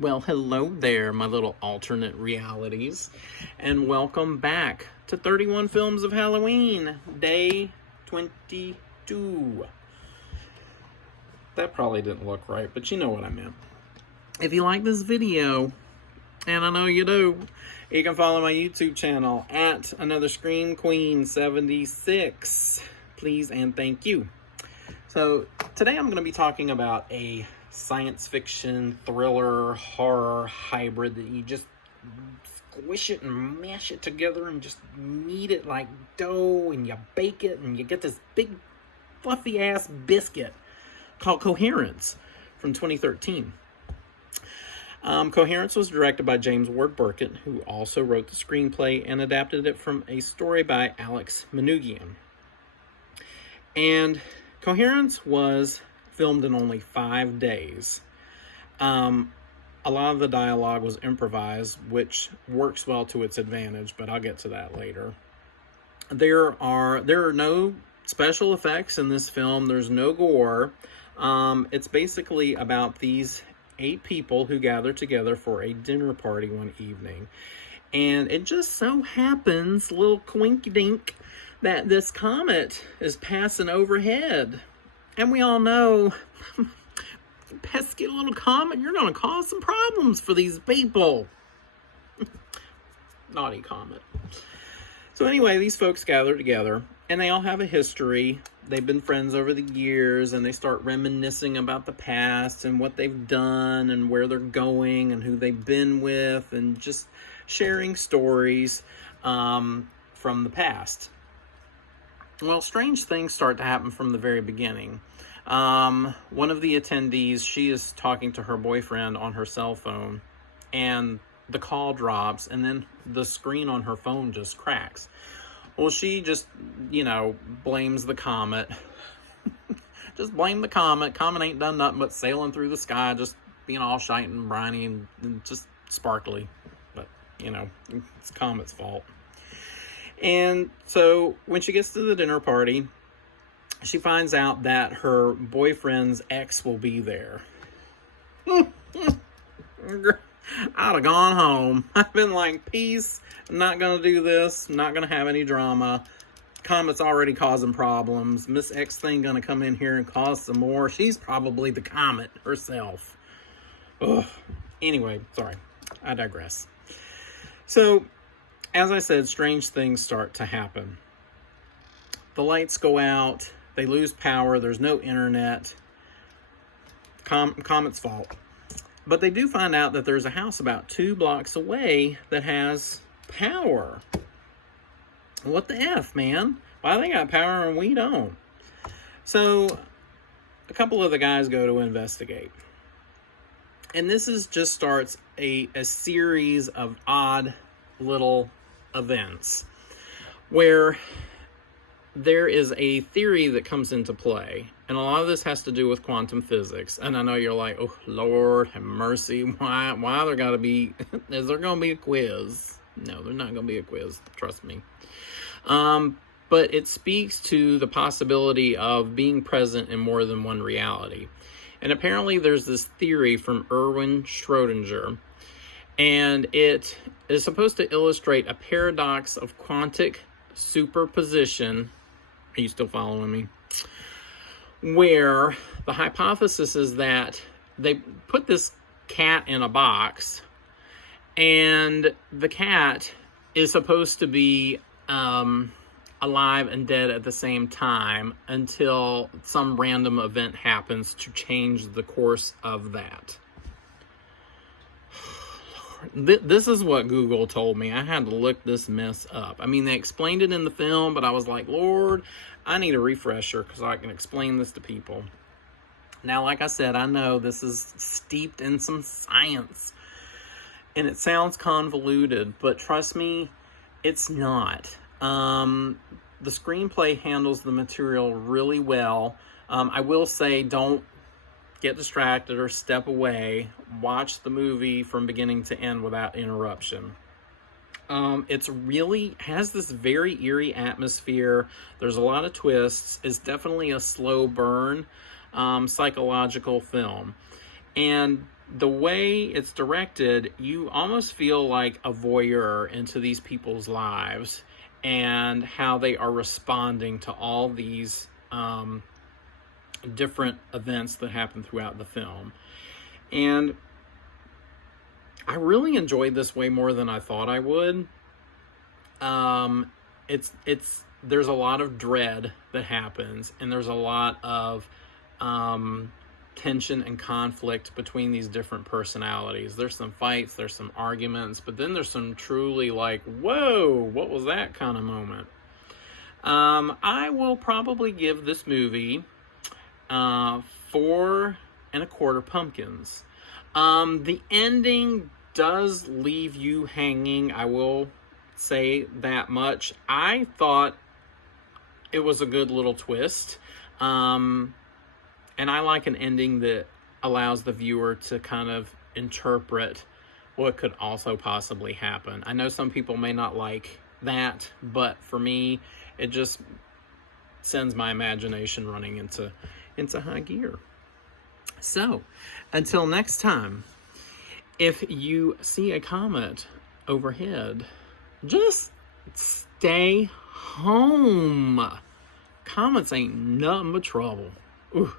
Well, hello there, my little alternate realities, and welcome back to 31 Films of Halloween, day 22. That probably didn't look right, but you know what I meant. If you like this video, and I know you do, you can follow my YouTube channel at Another Scream Queen 76. Please and thank you. So today I'm going to be talking about a science fiction, thriller, horror hybrid that you just squish it and mash it together and just knead it like dough, and you bake it and you get this big fluffy ass biscuit called Coherence from 2013. Coherence was directed by James Ward Burkett, who also wrote the screenplay and adapted it from a story by Alex Manoogian. And Coherence was filmed in only 5 days. A lot of the dialogue was improvised, which works well to its advantage, but I'll get to that later. There are no special effects in this film. There's no gore. It's basically about these 8 people who gather together for a dinner party one evening. And it just so happens, little quinky-dink, that this comet is passing overhead. And we all know, pesky little comet, you're going to cause some problems for these people. Naughty comet. So anyway, these folks gather together, and they all have a history. They've been friends over the years, and they start reminiscing about the past and what they've done and where they're going and who they've been with, and just sharing stories from the past. Well, strange things start to happen from the very beginning. One of the attendees, she is talking to her boyfriend on her cell phone, and the call drops, and then the screen on her phone just cracks. Well, she just, blames the comet. Just blame the comet. Comet ain't done nothing but sailing through the sky, just being all shiny and briny and just sparkly. But, it's Comet's fault. And so when she gets to the dinner party, she finds out that her boyfriend's ex will be there. I'd have gone home. I've been like, peace, I'm not going to do this. I'm not going to have any drama. Comet's already causing problems. Miss X thing going to come in here and cause some more. She's probably the comet herself. Ugh. Anyway, sorry. I digress. So, as I said, strange things start to happen. The lights go out. They lose power. There's no internet. Comet's fault. But they do find out that there's a house about 2 blocks away that has power. What the F, man? Why they got power and we don't? So, a couple of the guys go to investigate. And this just starts a series of odd little events where there is a theory that comes into play, and a lot of this has to do with quantum physics. And I know you're like, oh Lord have mercy, why there gotta be is there gonna be a quiz? No, there's not gonna be a quiz, trust me. But it speaks to the possibility of being present in more than one reality. And apparently there's this theory from Erwin Schrödinger, and it is supposed to illustrate a paradox of quantic superposition. Are you still following me? Where the hypothesis is that they put this cat in a box, and the cat is supposed to be alive and dead at the same time until some random event happens to change the course of that. This is what Google told me. I had to look this mess up. I mean, they explained it in the film, but I was like, Lord, I need a refresher because I can explain this to people. Now, like I said, I know this is steeped in some science, and it sounds convoluted, but trust me, it's not. The screenplay handles the material really well. I will say, don't get distracted or step away. Watch the movie from beginning to end without interruption. It's really has this very eerie atmosphere. There's a lot of twists. It's definitely a slow burn psychological film. And the way it's directed, you almost feel like a voyeur into these people's lives and how they are responding to all these different events that happen throughout the film. And I really enjoyed this way more than I thought I would. There's a lot of dread that happens, and there's a lot of tension and conflict between these different personalities. There's some fights, there's some arguments, but then there's some truly like, whoa, what was that kind of moment? I will probably give this movie 4.25 pumpkins. The ending does leave you hanging, I will say that much. I thought it was a good little twist. And I like an ending that allows the viewer to kind of interpret what could also possibly happen. I know some people may not like that, but for me, it just sends my imagination running into high gear. So, until next time, if you see a comet overhead, just stay home. Comets ain't nothing but trouble. Ooh.